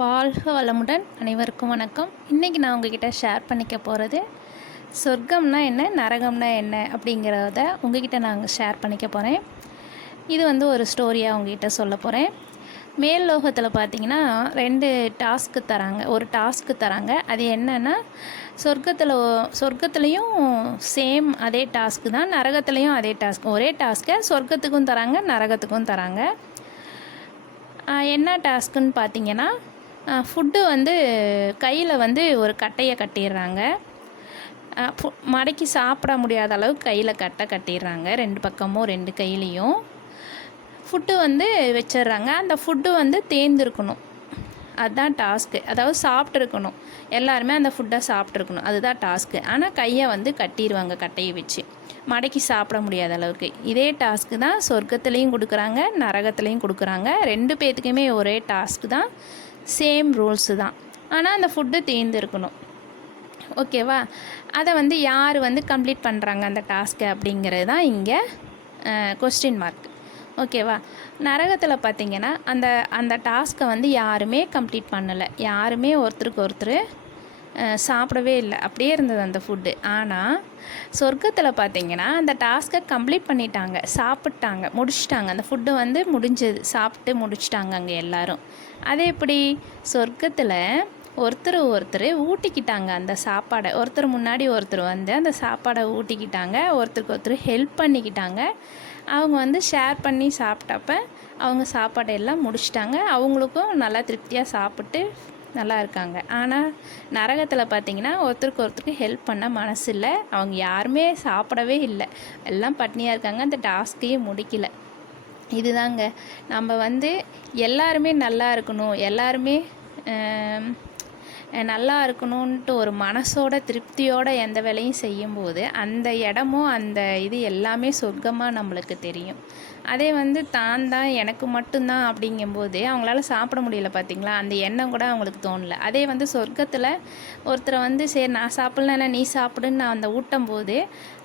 வாழ்க வளமுடன். அனைவருக்கும் வணக்கம். இன்றைக்கி நான் உங்ககிட்ட ஷேர் பண்ணிக்க போகிறது சொர்க்கம்னா என்ன, நரகம்னா என்ன அப்படிங்கிறத உங்ககிட்ட நான் ஷேர் பண்ணிக்க போகிறேன். இது ஒரு ஸ்டோரியாக உங்ககிட்ட சொல்ல போகிறேன். மேல் லோகத்தில் பார்த்திங்கன்னா 2 டாஸ்க்கு தராங்க. ஒரு டாஸ்க்கு தராங்க. அது என்னென்னா, சொர்க்கத்துலேயும் சேம் அதே டாஸ்க்கு தான், நரகத்துலேயும் அதே டாஸ்க். ஒரே டாஸ்க்கை சொர்க்கத்துக்கும் தராங்க, நரகத்துக்கும் தராங்க. என்ன டாஸ்க்குன்னு பார்த்தீங்கன்னா, ஃபுட்டு கையில் ஒரு கட்டையை கட்டிடுறாங்க. மடக்கி சாப்பிட முடியாத அளவுக்கு கையில் கட்டிடுறாங்க. 2 பக்கமும் 2 கையிலையும் ஃபுட்டு வச்சிடுறாங்க. அந்த ஃபுட்டு தேர்ந்திருக்கணும். அதுதான் டாஸ்க்கு. அதாவது சாப்பிட்ருக்கணும். எல்லாருமே அந்த ஃபுட்டை சாப்பிட்ருக்கணும். அதுதான் டாஸ்க்கு. ஆனால் கையை கட்டிடுவாங்க, கட்டையை வச்சு மடக்கி சாப்பிட முடியாத அளவுக்கு. இதே டாஸ்க்கு தான் சொர்க்கத்துலேயும் கொடுக்குறாங்க, நரகத்துலேயும் கொடுக்குறாங்க. 2 பேர்த்துக்குமே ஒரே டாஸ்க்கு தான், சேம் ரூல்ஸு தான். ஆனால் அந்த ஃபுட்டு தேர்ந்திருக்கணும். ஓகேவா? அதை யார் கம்ப்ளீட் பண்ணுறாங்க அந்த டாஸ்க்கை அப்படிங்கிறது தான் இங்கே கொஸ்டின் மார்க். ஓகேவா? நரகத்தில் பார்த்திங்கன்னா அந்த டாஸ்க்கை யாருமே கம்ப்ளீட் பண்ணலை. யாருமே ஒருத்தருக்கு ஒருத்தர் சாப்பிடவே இல்லை. அப்படியே இருந்தது அந்த ஃபுட்டு. ஆனால் சொர்க்கத்தில் பார்த்திங்கன்னா அந்த டாஸ்க்கை கம்ப்ளீட் பண்ணிட்டாங்க, சாப்பிட்டாங்க, முடிச்சிட்டாங்க. அந்த ஃபுட்டு முடிஞ்சது, சாப்பிட்டு முடிச்சிட்டாங்க அங்கே எல்லோரும். அது எப்படி? சொர்க்கத்தில் ஒருத்தர் ஊட்டிக்கிட்டாங்க அந்த சாப்பாடை. ஒருத்தர் முன்னாடி ஒருத்தர் அந்த சாப்பாடை ஊட்டிக்கிட்டாங்க. ஒருத்தருக்கு ஒருத்தர் ஹெல்ப் பண்ணிக்கிட்டாங்க. அவங்க ஷேர் பண்ணி சாப்பிட்டப்ப அவங்க சாப்பாடெல்லாம் முடிச்சிட்டாங்க. அவங்களுக்கும் நல்லா திருப்தியாக சாப்பிட்டு நல்லா இருக்காங்க. ஆனால் நரகத்தில் பார்த்திங்கன்னா ஒருத்தருக்கு ஒருத்தருக்கு ஹெல்ப் பண்ண மனசு இல்லை. அவங்க யாருமே சாப்பிடவே இல்லை, எல்லாம் பட்னியாக இருக்காங்க. அந்த டாஸ்க்கையே முடிக்கல. இதுதாங்க நம்ம எல்லாருமே நல்லா இருக்கணும், எல்லாருமே நல்லா இருக்கணுன்ட்டு ஒரு மனசோட திருப்தியோடு எந்த வேலையும் செய்யும்போது அந்த இடமும் அந்த இது எல்லாமே சொர்க்கமாக நம்மளுக்கு தெரியும். அதே தான் எனக்கு மட்டும்தான் அப்படிங்கும்போது அவங்களால சாப்பிட முடியல. பார்த்திங்களா? அந்த எண்ணம் கூட அவங்களுக்கு தோணலை. அதே சொர்க்கத்தில் ஒருத்தரை சரி நான் சாப்பிட்லன்னா நீ சாப்பிடுன்னு நான் அந்த ஊட்டும் போது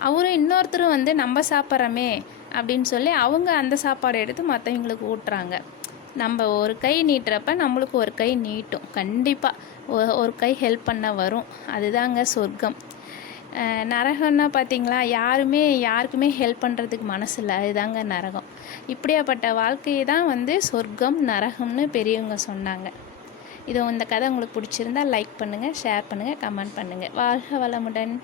அவரும் இன்னொருத்தரும் நம்ம சாப்பிட்றோமே அப்படின்னு சொல்லி அவங்க அந்த சாப்பாடை எடுத்து மற்றவங்களுக்கு ஊட்டுறாங்க. நம்ம ஒரு கை நீட்டுறப்ப நம்மளுக்கு ஒரு கை நீட்டும். கண்டிப்பாக ஒரு கை ஹெல்ப் பண்ண வரும். அதுதாங்க சொர்க்கம். நரகம்னா பார்த்திங்களா, யாருக்குமே ஹெல்ப் பண்ணுறதுக்கு மனசு இல்லை. அதுதாங்க நரகம். இப்படியாப்பட்ட வாழ்க்கையை தான் சொர்க்கம், நரகம்னு பெரியவங்க சொன்னாங்க. இந்த கதை உங்களுக்கு பிடிச்சிருந்தா லைக் பண்ணுங்கள், ஷேர் பண்ணுங்கள், கமெண்ட் பண்ணுங்கள். வாழ்க வளமுடன்.